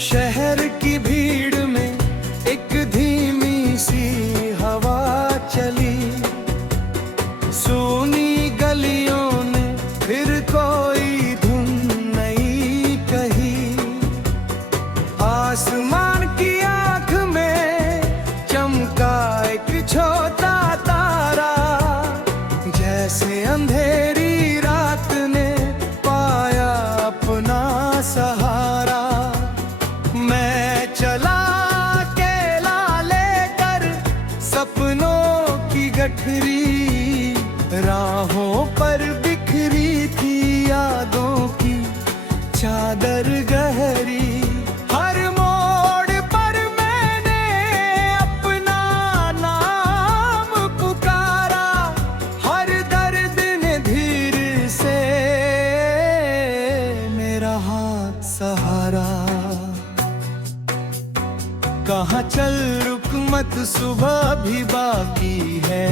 शहर की भीड़ में एक धीमी सी हवा चली, सुनी गलियों ने फिर कोई धुन नहीं कही। आसमान की आंख में चमका एक छोटा तारा, जैसे अंधेरी रात ने पाया अपना सहारा। मैं चला अकेला लेकर सपनों की गठरी, राहों पर बिखरी थी यादों की चादर गहरी। हर मोड़ पर मैंने अपना नाम पुकारा, हर दर्द ने धीर से मेरा हाथ सहारा। कहाँ चल रुक मत, सुबह भी बाकी है,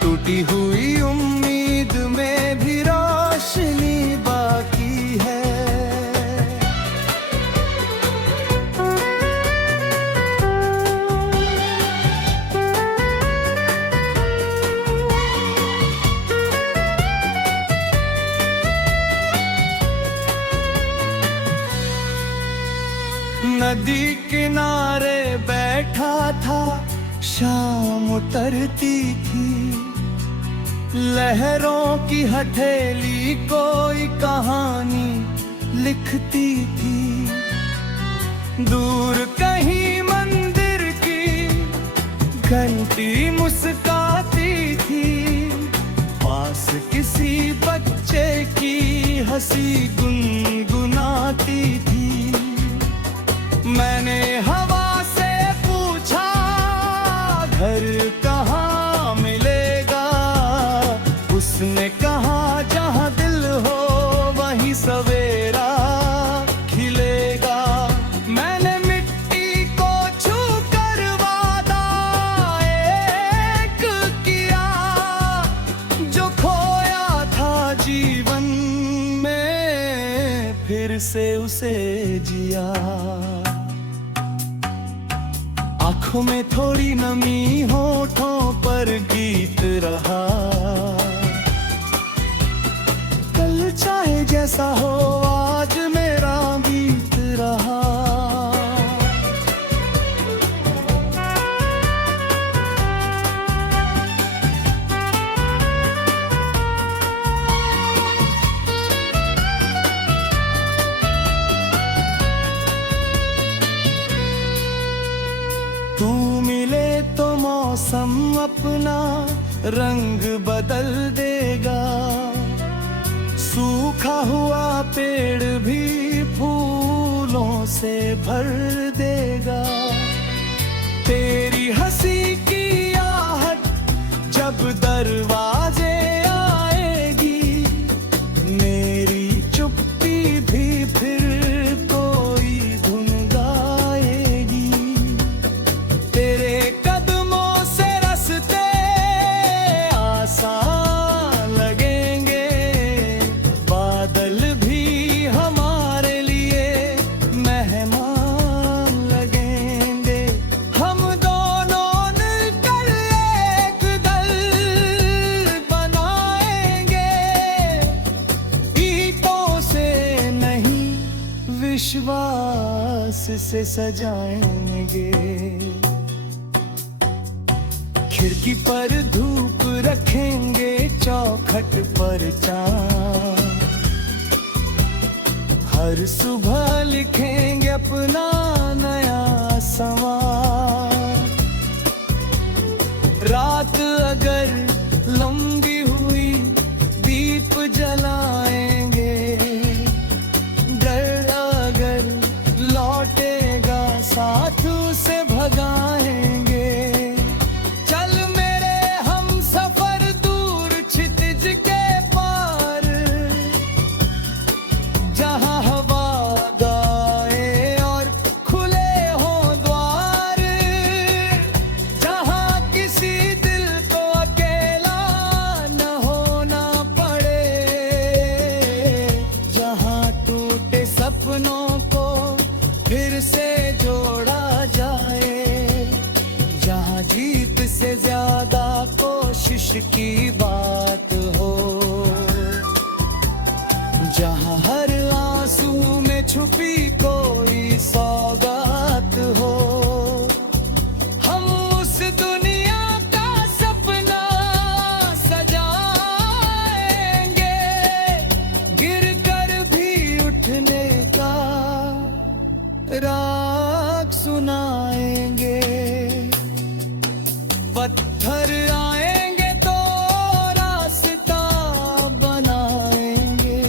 टूटी हुई उम्मीद में भी रोशनी बाकी है। नदी किनारे बैठा था, शाम उतरती थी, लहरों की हथेली कोई कहानी लिखती थी। दूर कहीं मंदिर की घंटी मुस्काती थी, पास किसी बच्चे की हंसी गुनगुनाती थी। मैंने हवा से पूछा घर कहाँ मिलेगा, उसने कहा जहाँ दिल हो वहीं सवेरा खिलेगा। मैंने मिट्टी को छू कर वादा एक किया, जो खोया था जीवन में फिर से उसे जिया। आँखों में थोड़ी नमी, होठों पर गीत रहा, कल चाहे जैसा हो आज मेरा गीत रहा। तू मिले तो मौसम अपना रंग बदल देगा, सूखा हुआ पेड़ भी फूलों से भर देगा। तेरी हंसी की आहट जब दरवाजे आएगी, मेरी चुप्पी भी फिर कोई धुन गाएगी। तेरे कदमों से रास्ते आसान लगेंगे, बादल भी हमारे लिए मेहमान लगेंगे। हम दोनों मिलकर एक दल बनाएंगे, ईंटों से नहीं विश्वास से सजाएंगे। खिड़की पर धूप रखेंगे, चौखट पर चाँद, हर सुबह लिखेंगे अपना नया सवाल। रात अगर लंबी हुई दीप जलाएंगे, डर अगर लौटेगा साथ उसे भगाएंगे। चल मेरे हम सफर दूर क्षितिज के पार, जहाँ हवा गाए और खुले हों द्वार, जहाँ किसी दिल को अकेला की बात हो, जहाँ हर आंसू में छुपी कोई सौगात हो। हम उस दुनिया का सपना सजाएंगे, गिर कर भी उठने का राग सुनाएंगे। पत्थर आएंगे तो रास्ता बनाएंगे,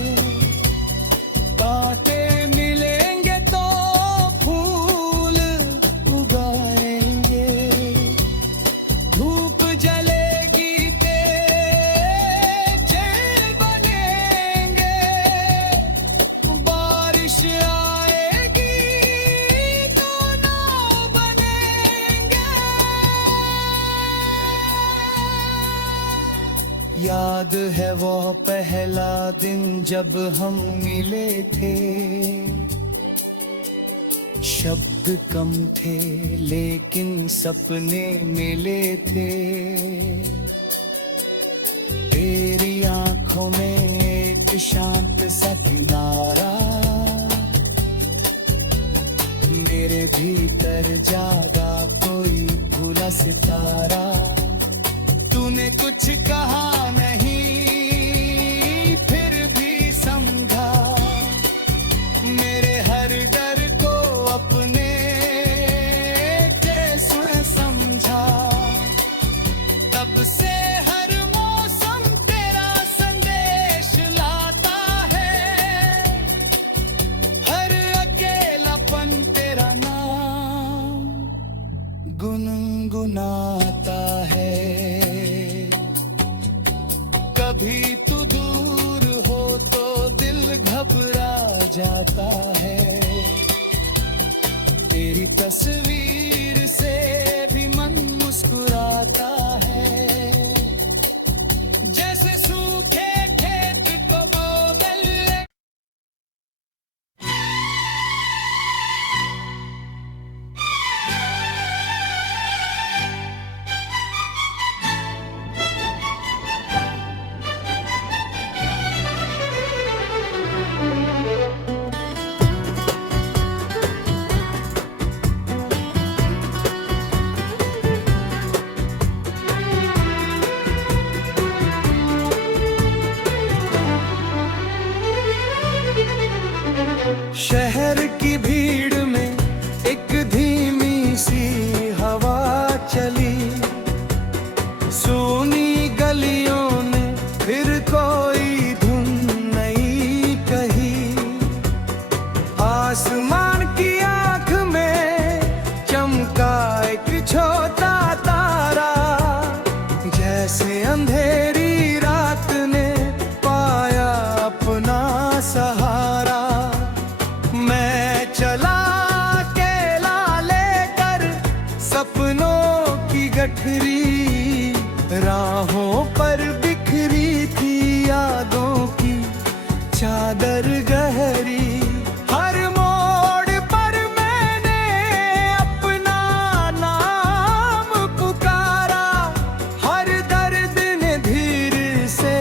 कांटे मिलेंगे तो फूल उगाएंगे। धूप जलेगी तेज बनेंगे, बारिश आएगी तो नाव बनेंगे। याद है वो पहला दिन जब हम मिले थे, शब्द कम थे लेकिन सपने मिले थे। तेरी आंखों में एक शांत सा किनारा, मेरे भीतर जागा कोई भूला सितारा। तूने कुछ कहा नहीं फिर भी समझा, मेरे हर डर को अपने जैसा समझा। तब से हर मौसम तेरा संदेश लाता है, हर अकेलापन तेरा नाम गुनगुनाता है। कभी तू दूर हो तो दिल घबरा जाता है, तेरी तस्वीर से भी मन मुस्कुराता है। जैसे सूखे खेत को बोतल शहर की भीड़ में एक धीमी सी हवा चली, सोनी गलियों ने फिर कोई धुन नहीं कही। आसमान की आंख में चमका एक छोटा तारा, जैसे अंधेरी रात ने पाया अपना सहारा। मैं चला अकेला लेकर सपनों की गठरी, राहों पर बिखरी थी यादों की चादर गहरी। हर मोड़ पर मैंने अपना नाम पुकारा, हर दर्द ने धीर से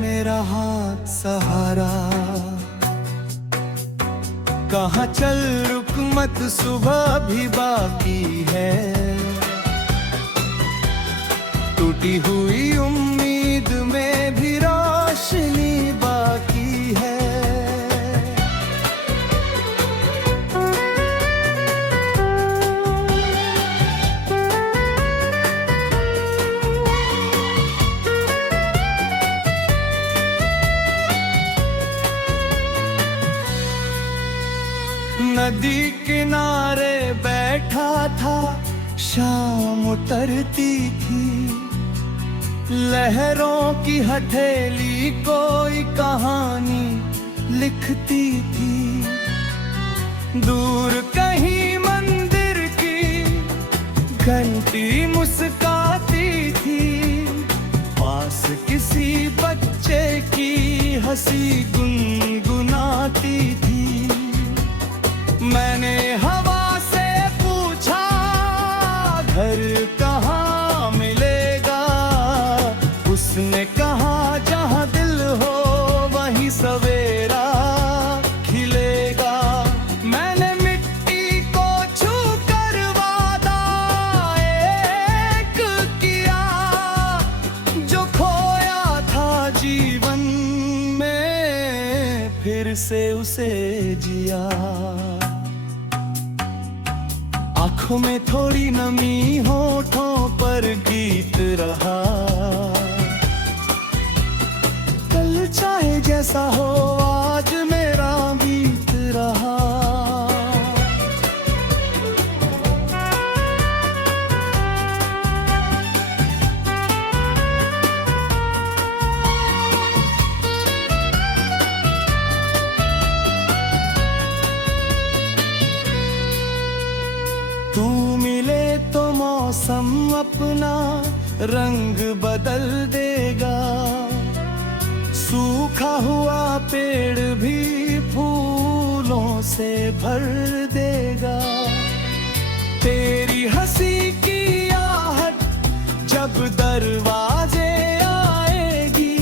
मेरा हाथ सहारा। कहाँ चल रुक मत सुबह भी बाकी है, टूटी हुई उम्मीद में भी रोशनी बाकी है। नदी किनारे बैठा था, शाम उतरती थी, लहरों की हथेली कोई कहानी लिखती थी। दूर कहीं मंदिर की घंटी मुस्काती थी, पास किसी बच्चे की हंसी गुनगुनाती थी। मैंने हवा से पूछा घर कहाँ मिले, से उसे जिया। आंखों में थोड़ी नमी, होठों पर गीत रहा। कल चाहे जैसा हो आज मेरा बीत रहा। तू मिले तो मौसम अपना रंग बदल देगा। सूखा हुआ पेड़ भी फूलों से भर देगा। तेरी हंसी की आहट जब दरवाजे आएगी,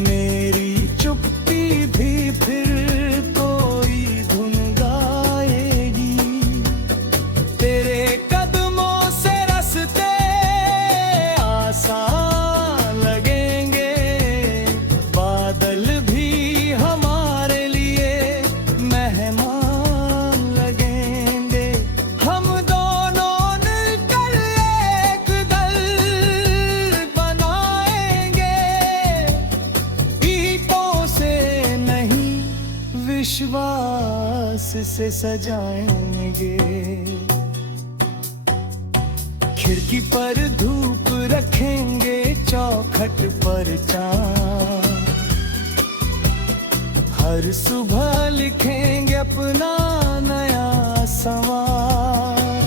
मेरी चुप्पी भी फिर कोई धुन गाएगी। तेरे कदमों से रास्ते आसान लगेंगे, बादल भी हमारे लिए मेहमान लगेंगे। हम दोनों मिलकर एक दल बनाएंगे, ईंटों से नहीं विश्वास से सजाएंगे। खिड़की पर धूप रखेंगे, चौखट पर चांद। हर सुबह लिखेंगे अपना नया सवाल।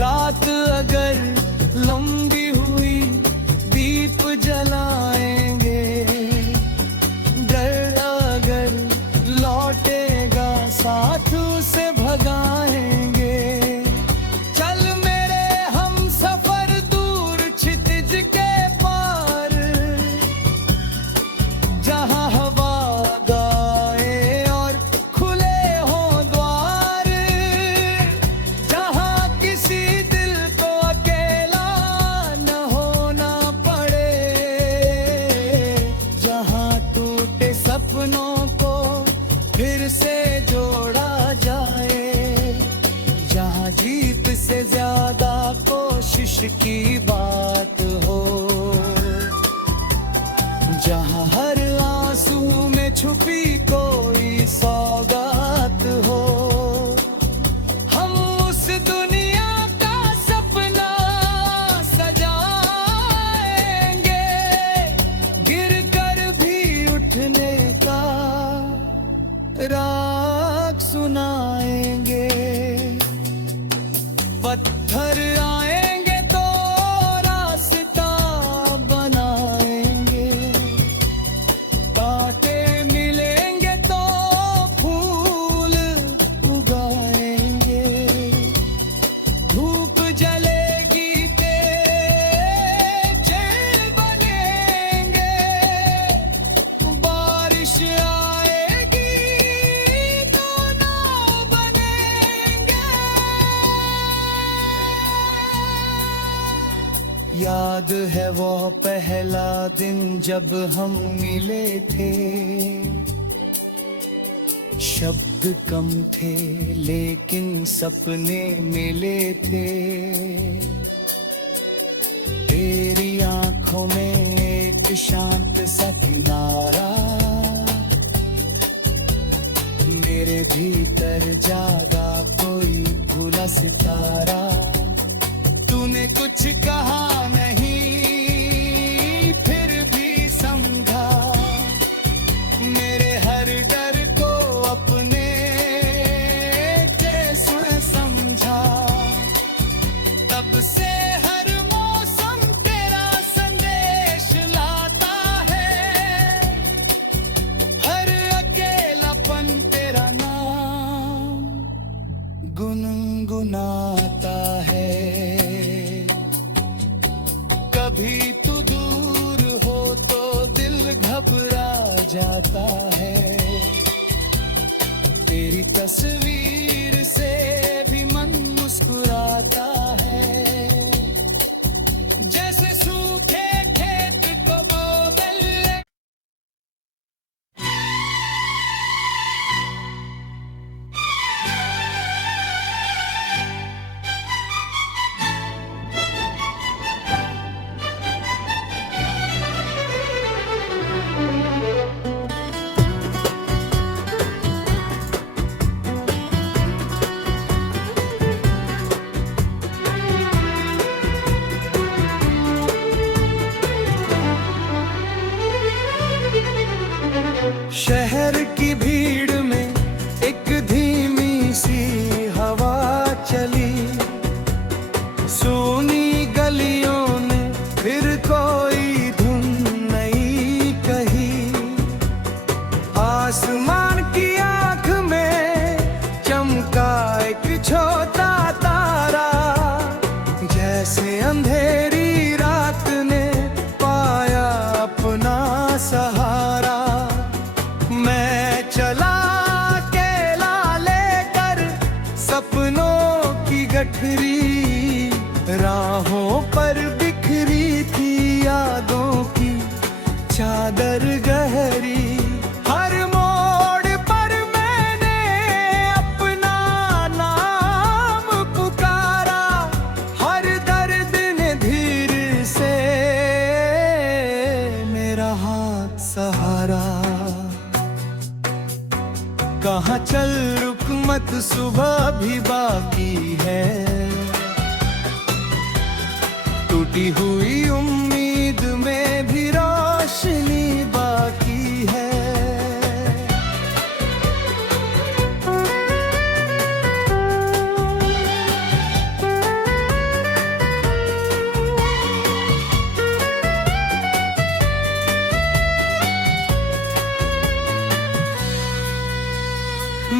रात अगर लंबी हुई दीप जलाएंगे। डर अगर लौटेगा साथ उसे भगाएंगे। चल मेरे हम सफर दूर क्षितिज के पार, जहां हवा गाए और खुले हो द्वार। जहां किसी दिल को अकेला न होना पड़े। जहां टूटे सपनों को फिर से जोड़ा जाए। जहां जीत से ज्यादा कोशिश की बात हो। जहां हर आंसू में छुपी कोई सौगात हो। हम उस दुनिया का सपना सजाएंगे, गिर कर भी उठने का राग सुनाएंगे। पत्थर आएंगे तो रास्ता बनाएंगे। कांटे मिलेंगे तो फूल उगाएंगे। धूप जलेगी तेज बनेंगे। बारिश आएगी तो नाव बनेंगे। याद है वो पहला दिन जब हम मिले थे। शब्द कम थे लेकिन सपने मिले थे। तेरी आंखों में एक शांत सा किनारा, मेरे भीतर जागा कोई भूला सितारा। तूने कुछ कहा नहीं फिर भी समझा। मेरे हर डर को अपने जैसा समझा। तब से हर मौसम तेरा संदेश लाता है। हर अकेलापन तेरा नाम गुनगुनाता है। कभी तू दूर हो तो दिल घबरा जाता है। तेरी तस्वीर से भी मन मुस्कुराता है। जैसे सूखे खेत को बोवल शहर की भीड़ में एक धीमी सी हवा चली, सोनी गलियों ने फिर कोई धुन नहीं कही। आसमान की आंख में चमका एक छोटा तारा, जैसे अंधेरी रात ने पाया अपना सहारा। मैं चला अकेला लेकर सपनों की गठरी, राहों पर बिखरी थी यादों की चादर गहरी। हर मोड़ पर मैंने अपना नाम पुकारा, हर दर्द ने धीर से मेरा हाथ सहारा। कहाँ चल रुक मत, सुबह भी बाकी है, टूटी हुई उम्मीद में भी रोशनी बाकी है।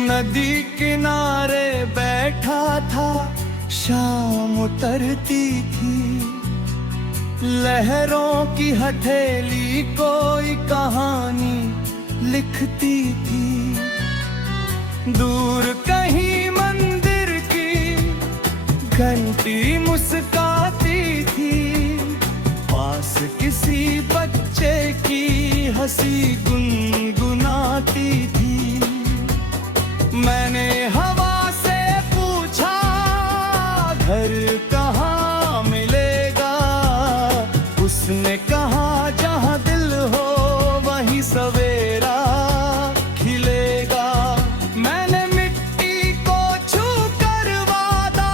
नदी किनारे बैठा था, शाम उतरती थी, लहरों की हथेली कोई कहानी लिखती थी। दूर कहीं मंदिर की घंटी मुस्काती थी, पास किसी बच्चे की हंसी गुनगुनाती थी। मैंने हवा से पूछा घर कहाँ मिलेगा, उसने कहा जहाँ दिल हो वहीं सवेरा खिलेगा। मैंने मिट्टी को छू कर वादा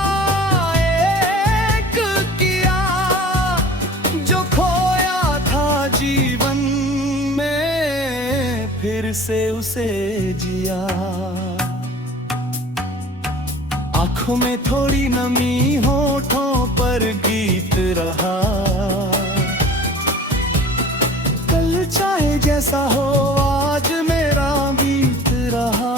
एक किया, जो खोया था जीवन में फिर से उसे जिया। आँखों में थोड़ी नमी, होठों पर गीत रहा, कल चाहे जैसा हो आज मेरा बीत रहा।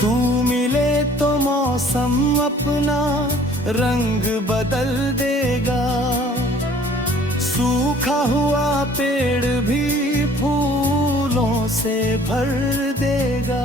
तू मिले तो मौसम अपना रंग बदल देगा, सूखा हुआ पेड़ भी फूलों से भर देगा।